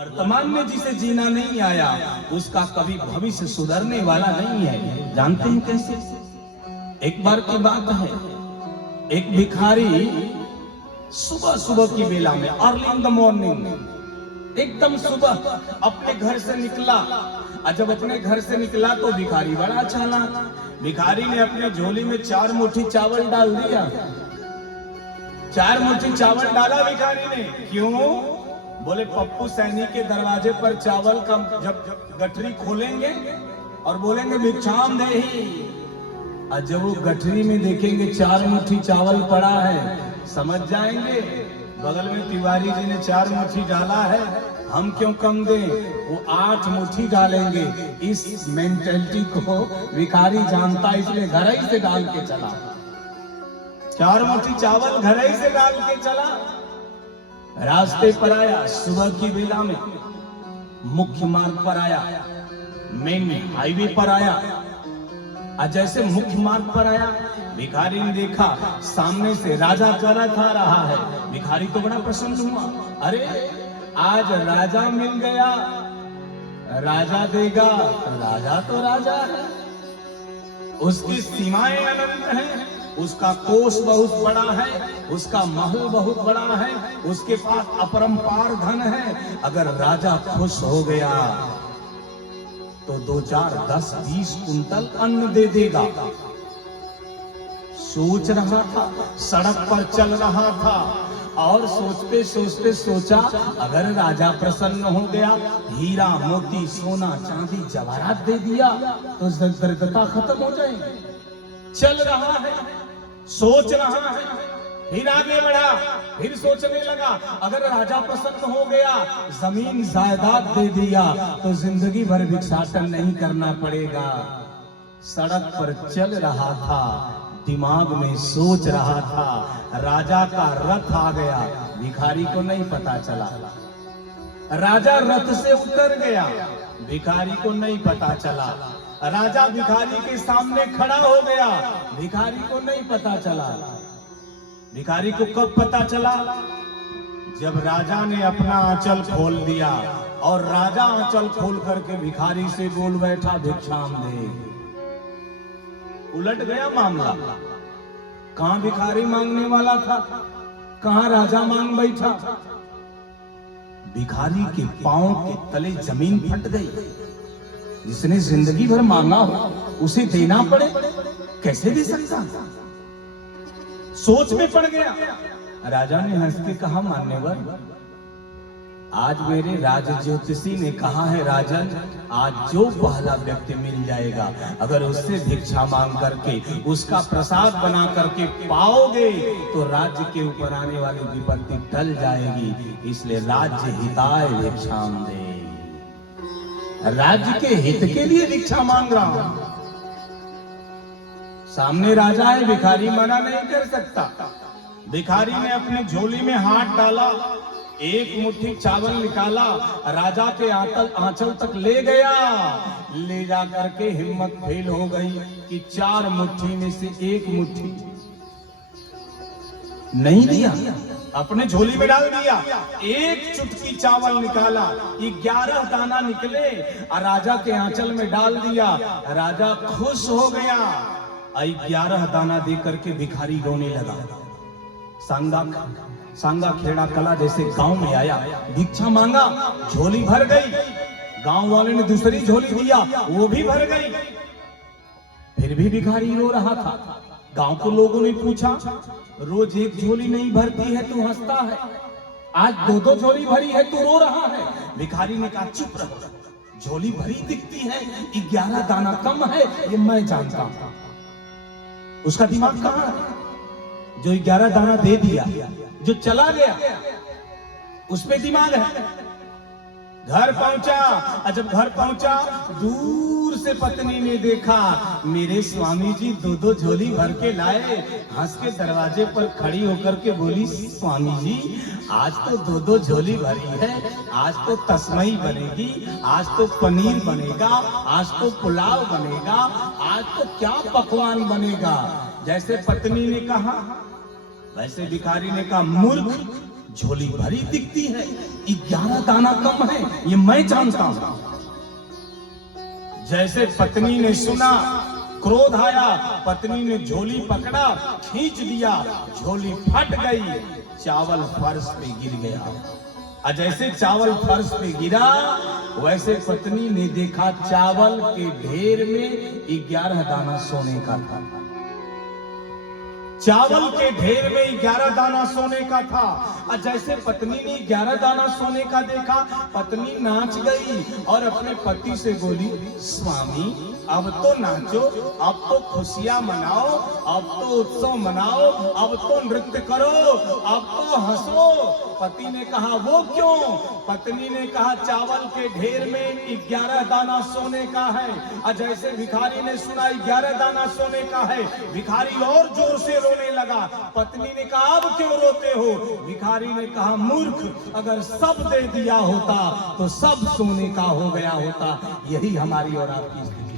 वर्तमान में जिसे जीना नहीं आया उसका कभी भविष्य सुधरने वाला नहीं है। जानते हैं कैसे? एक बार की बात है, एक भिखारी सुबह सुबह की बेला में, अर्ली इन द मॉर्निंग, एकदम सुबह अपने घर से निकला। और जब अपने घर से निकला तो भिखारी बड़ा चालाक, भिखारी ने अपने झोली में 4 मुट्ठी चावल डाल दिया। 4 मुट्ठी चावल डाला भिखारी ने। क्यों? बोले पप्पू सैनी के दरवाजे पर चावल का जब गठरी खोलेंगे और बोलेंगे भिक्षाम देहि, और जब वो गठरी में देखेंगे 4 मुट्ठी चावल पड़ा है, समझ जाएंगे बगल में तिवारी जी ने 4 मुट्ठी डाला है, हम क्यों कम दें, वो 8 मुट्ठी डालेंगे। इस मेंटेलिटी को भिखारी जानता, इसलिए घर ही से डाल के चला। 4 मुट्ठी चावल घर ही से डाल के चला। रास्ते पर आया, सुबह की बेला में मुख्य मार्ग पर आया, मेन हाईवे पर आया। और जैसे मुख्य मार्ग पर आया, भिखारी ने देखा सामने से राजा चला था रहा है। भिखारी तो बड़ा प्रसन्न हुआ, अरे आज राजा मिल गया, राजा देगा। राजा तो राजा है, उसकी सीमाएं अनंत हैं, उसका कोष बहुत बड़ा है, उसका महल बहुत बड़ा है, उसके पास अपरंपार धन है। अगर राजा खुश हो गया तो 2, 4, 10, 20 कुंतल अन्न दे देगा। सोच रहा था, सड़क पर चल रहा था और सोचते सोचते सोचा, अगर राजा प्रसन्न हो गया, हीरा मोती सोना चांदी जवाहरात दे दिया तो दरिद्रता खत्म हो जाएगी। चल रहा है, सोच रहा है, फिर आगे बढ़ा, फिर सोचने लगा, अगर राजा प्रसन्न हो गया, जमीन जायदाद दे दिया तो जिंदगी भर भिक्षाटन नहीं करना पड़ेगा। सड़क पर चल रहा था, दिमाग में सोच रहा था, राजा का रथ आ गया। भिखारी को नहीं पता चला। राजा रथ से उतर गया, भिखारी को नहीं पता चला। राजा भिखारी के सामने खड़ा हो गया, भिखारी को नहीं पता चला। भिखारी को कब पता चला? जब राजा ने अपना आंचल खोल दिया और राजा आंचल खोल करके भिखारी से बोल बैठा, भिक्षाम दे। उलट गया मामला। कहां भिखारी मांगने वाला था, कहां राजा मांग बैठा। भिखारी के पांव के तले जमीन फट गई। जिसने जिंदगी भर मांगा हो उसे देना पड़े, कैसे दे सकता? सोच में पड़ गया। राजा ने हंस के कहा, मान्यवर, आज मेरे राज ज्योतिषी ने कहा है राजन, आज जो पहला व्यक्ति मिल जाएगा, अगर उससे भिक्षा मांग करके उसका प्रसाद बना करके पाओगे तो राज्य के ऊपर आने वाली विपत्ति टल जाएगी। इसलिए राज्य हिताय भिक्षाम दे, राज्य के हित के लिए भिक्षा मांग रहा हूं। सामने राजा है, भिखारी मना नहीं कर सकता। भिखारी ने अपनी झोली में हाथ डाला, एक मुट्ठी चावल निकाला, राजा के आंचल तक ले गया। ले जा करके हिम्मत फेल हो गई कि 4 मुट्ठी में से 1 मुट्ठी नहीं दिया, अपने झोली में डाल दिया। एक चुटकी चावल निकाला, 11 दाना निकले और राजा के आंचल में डाल दिया। राजा खुश हो गया। 11 दाना दे करके भिखारी रोने लगा। सांगा खेड़ा कला जैसे गांव में आया, भिक्षा मांगा, झोली भर गई। गांव वाले ने दूसरी झोली दिया, वो भी भर गई। फिर भी भिखारी रो रहा था। गांव के लोगों ने पूछा, रोज एक झोली नहीं भरती है तू हंसता है, आज 2-2 झोली भरी है तू रो रहा है। भिखारी ने कहा, चुप रहो, झोली भरी दिखती है, 11 दाना कम है, ये मैं जानता हूं। उसका दिमाग कहां है? जो 11 दाना दे दिया, जो चला गया, उस पे दिमाग है। घर पहुंचा, और जब घर पहुंचा दूर से पत्नी ने देखा, मेरे स्वामी जी 2-2 झोली भर के लाए। हंस के दरवाजे पर खड़ी होकर के बोली, स्वामी जी आज तो 2-2 झोली भरी है, आज तो तस्मई बनेगी, आज तो पनीर बनेगा, आज तो पुलाव बनेगा, आज तो क्या पकवान बनेगा। जैसे पत्नी ने कहा वैसे भिखारी ने कहा, मूर्ख, झोली भरी दिखती है, 11 दाना कम है, ये मैं जानता हूं। जैसे पत्नी ने सुना, क्रोध आया, पत्नी ने झोली पकड़ा, खींच दिया, झोली फट गई, चावल फर्श पे गिर गया। और जैसे चावल फर्श पे गिरा, वैसे पत्नी ने देखा चावल के ढेर में 11 दाना सोने का था। चावल के ढेर में 11 दाना सोने का था। और जैसे पत्नी ने 11 दाना सोने का देखा, पत्नी नाच गई और अपने पति से बोली, स्वामी अब तो नाचो, अब तो खुशियां मनाओ, अब तो उत्सव मनाओ, अब तो नृत्य करो, अब तो हंसो। पति ने कहा, वो क्यों? पत्नी ने कहा, चावल के ढेर में 11 दाना सोने का है। और जैसे भिखारी ने सुना 11 दाना सोने का है, भिखारी और जोर से रोने लगा। पत्नी ने कहा, अब क्यों रोते हो? भिखारी ने कहा, मूर्ख, अगर सब दे दिया होता तो सब सोने का हो गया होता। यही हमारी और आपकी स्थिति।